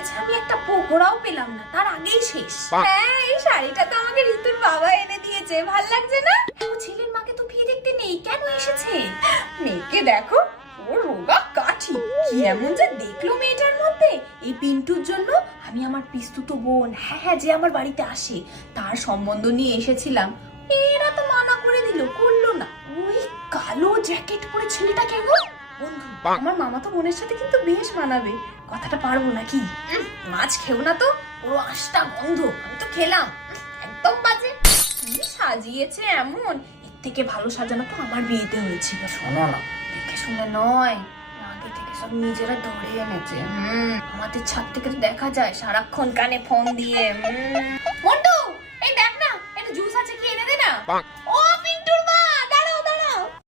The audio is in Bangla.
হয়েছে আমি একটা পকোড়াও পেলাম না, তার আগেই শেষ। হ্যাঁ, এই শাড়িটা তো আমাকে ঋতুর বাবা এনে দিয়েছে, ভাল লাগছে না? ও ছেলের মাকে তো বিয়ে দেখতে নেই, কেন এসেছে? মেয়েকে দেখো, ও রোগা কাঠি, কি এমন যে দেখলো মেয়েটার মধ্যে। এই পিন্টুর জন্য আমি আমার পিস্তুতো বোন, হ্যাঁ যে আমার বাড়িতে আসে, তার সম্বন্ধ নিয়ে এসেছিলাম। এরা তো মানা করে দিল, করলো না। ওই কালো জ্যাকেট পরে ছেলেটা কে গো? বন্ধু, আমার মামা তো বোনের সাথে কিন্তু বেশ মানাবে, কথাটা পারবো নাকি? মাছ খেও না তো, পুরো আঁশটা গন্ধ, আমি তো খেলাম, একদম বাজে। কি সাজিয়েছে এমন, এর থেকে ভালো সাজানো তো আমার বিয়েতে হয়েছিল। শোনো না, দেখে শুনে নয়, আগে থেকে সব নিজেরা ধরে এনেছে। আমাদের ছাদ থেকে তো দেখা যায় সারাক্ষণ কানে ফোন দিয়ে। মন্টু, এই দেখ না, একটা জুস আছে কি এনে দে না।